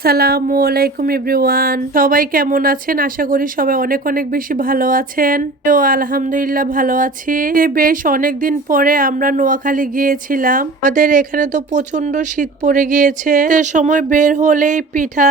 সালামু আলাইকুম এভরিওয়ান। সবাই কেমন আছেন? আশা করি সবাই অনেক অনেক বেশি ভালো আছেন। তো আলহামদুলিল্লাহ ভালো আছি। বেশ অনেক দিন পরে আমরা নোয়াখালী গিয়েছিলাম। আমাদের এখানে তো প্রচণ্ড শীত পড়ে গিয়েছে। সময় বের হলেই পিঠা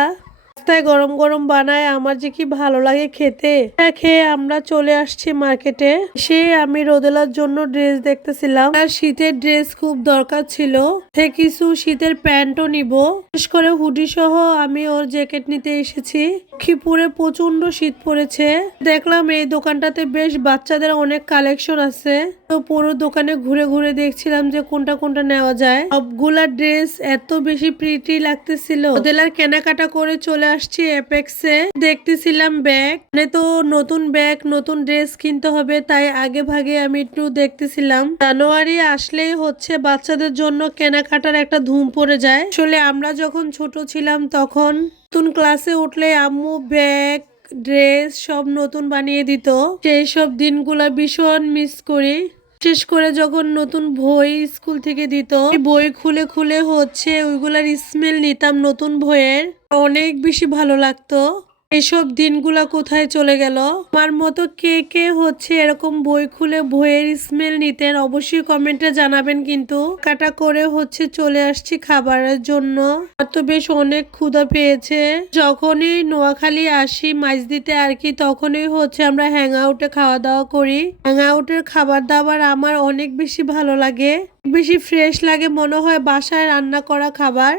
রাস্তায় গরম গরম বানায়, আমার যে কি ভালো লাগে খেতে। খেয়ে আমরা চলে আসছি মার্কেটে। সে আমি রোদেলার জন্য ড্রেস দেখতেছিলাম। আর শীতের ড্রেস খুব দরকার ছিল। সে কিছু শীতের প্যান্টও নিব। বিশেষ করে হুডি সহ আমি ওর জ্যাকেট নিতে এসেছি। লক্ষ্মীপুরে প্রচণ্ড শীত পড়েছে। দেখলাম এই দোকানটাতে বেশ বাচ্চাদের অনেক কালেকশন আছে। তো পুরো দোকানে ঘুরে ঘুরে দেখছিলাম যে কোনটা কোনটা নেওয়া যায়। সবগুলা ড্রেস এত বেশি প্রিটি লাগতেছিল। ওদের কেনাকাটা করে চলে আসছি এপেক্সে দেখতেছিলাম ব্যাগ মানে তো নতুন ব্যাগ নতুন ড্রেস কিনতে হবে, তাই আগে ভাগে আমি একটু দেখতেছিলাম। জানুয়ারি আসলেই হচ্ছে বাচ্চাদের জন্য কেনাকাটার একটা ধুম পড়ে যায়। আসলে আমরা যখন ছোট ছিলাম তখন নতুন ক্লাসে উঠলে আম্মু ব্যাগ ড্রেস সব নতুন বানিয়ে দিত। সেই সব দিনগুলা ভীষণ মিস করি। বিশেষ করে যখন নতুন বই স্কুল থেকে দিত বই খুলে খুলে হচ্ছে, ওইগুলার স্মেল নিতাম নতুন বইয়ের। অনেক বেশি ভালো লাগতো। এসব দিনগুলা কোথায় চলে গেল? আমার মতো কে কে হচ্ছে এরকম বই খুলে বইয়ের স্মেল নিতেন অবশ্যই কমেন্টে জানাবেন কিন্তু। কাটা করে হচ্ছে চলে আসছি খাবারের জন্য। আর তো বেশ অনেক ক্ষুধা পেয়েছে। যখনই নোয়াখালী আসি মাছ দিতে আর কি, তখনই হচ্ছে আমরা হ্যাং আউটে খাওয়া দাওয়া করি। হ্যাং আউটের খাবার দাবার আমার অনেক বেশি ভালো লাগে। বেশি ফ্রেশ লাগে মনে হয় বাসায় রান্না করা খাবার।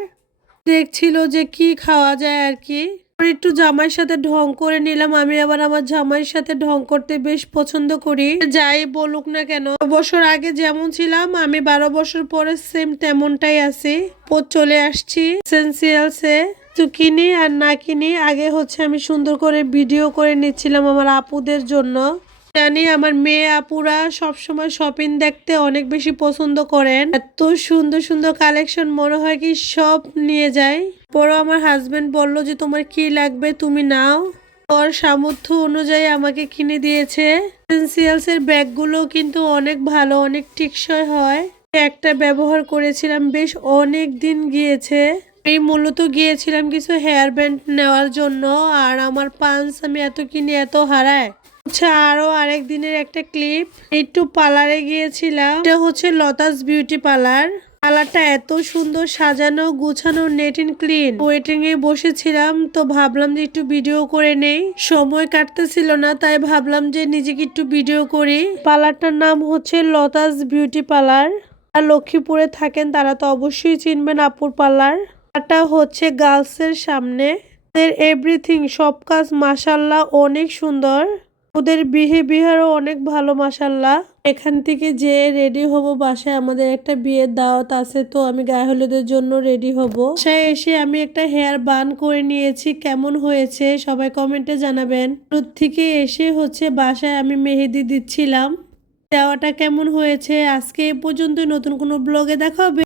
দেখছিল যে কি খাওয়া যায় আর কি। একটু জামাইয়ের সাথে ঢং করে নিলাম। আমি আবার আমার জামাইয়ের সাথে ঢং করতে বেশ পছন্দ করি। যাই বলুক না কেন বছর আগে যেমন ছিলাম, আমি বারো বছর পরে সেম তেমনটাই আছি। চলে আসছি সেন্সিয়ালসে তো কিনি আর না কিনি, আগে হচ্ছে আমি সুন্দর করে ভিডিও করে নিচ্ছিলাম আমার আপুদের জন্য। জানি আমার মেয়ে আপুরা সবসময় শপিং দেখতে অনেক বেশি পছন্দ করেন। এত সুন্দর সুন্দর কালেকশন মনে হয় কি সব নিয়ে যায়। পরও আমার হাজবেন্ড বলল যে, তোমার কি লাগবে? তুমি নাও। ওর সামর্থ্য অনুযায়ী আমাকে কিনে দিয়েছে। এসেন্সিয়ালস এর ব্যাগগুলো কিন্তু অনেক ভালো, অনেক টিকসই হয়। একটা ব্যবহার করেছিলাম, বেশ অনেক দিন গিয়েছে। এই মূলত গিয়েছিলাম কিছু হেয়ার ব্যান্ড নেওয়ার জন্য, আর আমার পাঞ্চ আমি এত কিনে এত হারায়। হচ্ছে আরও আরেক দিনের একটা ক্লিপ একটু পার্লারে গিয়েছিলাম। এটা হচ্ছে লতাস বিউটি পার্লার পার্লারটা এত সুন্দর সাজানো, গুছানো নেট এন্ড ক্লিন ওয়েটিং এ বসেছিলাম, তো ভাবলাম যে একটু ভিডিও করে নেই। সময় কাটতেছিল না, তাই ভাবলাম যে নিজেকে একটু ভিডিও করি। পার্লারটার নাম হচ্ছে লতাস বিউটি পার্লার আর লক্ষ্মীপুরে থাকেন, তারা তো অবশ্যই চিনবেন আপুর পার্লার এটা হচ্ছে গার্লসের সামনে। এভরিথিং সব কাজ মাসাল্লাহ অনেক সুন্দর। ওদের বিহেভিয়ারও অনেক ভালো মাসাল্লাহ এখান থেকে যে রেডি হব বাসায়, আমাদের একটা বিয়ের দাওয়াত আছে, তো আমি গায়ে হলুদের জন্য রেডি হব। বাসায় এসে আমি একটা হেয়ার বান করে নিয়েছি, কেমন হয়েছে সবাই কমেন্টে জানাবেন। হলুদ থেকে এসে হচ্ছে বাসায় আমি মেহেদি দিচ্ছিলাম। দেওয়াটা কেমন হয়েছে, আজকে এ পর্যন্ত নতুন কোনো ব্লগে দেখা হবে।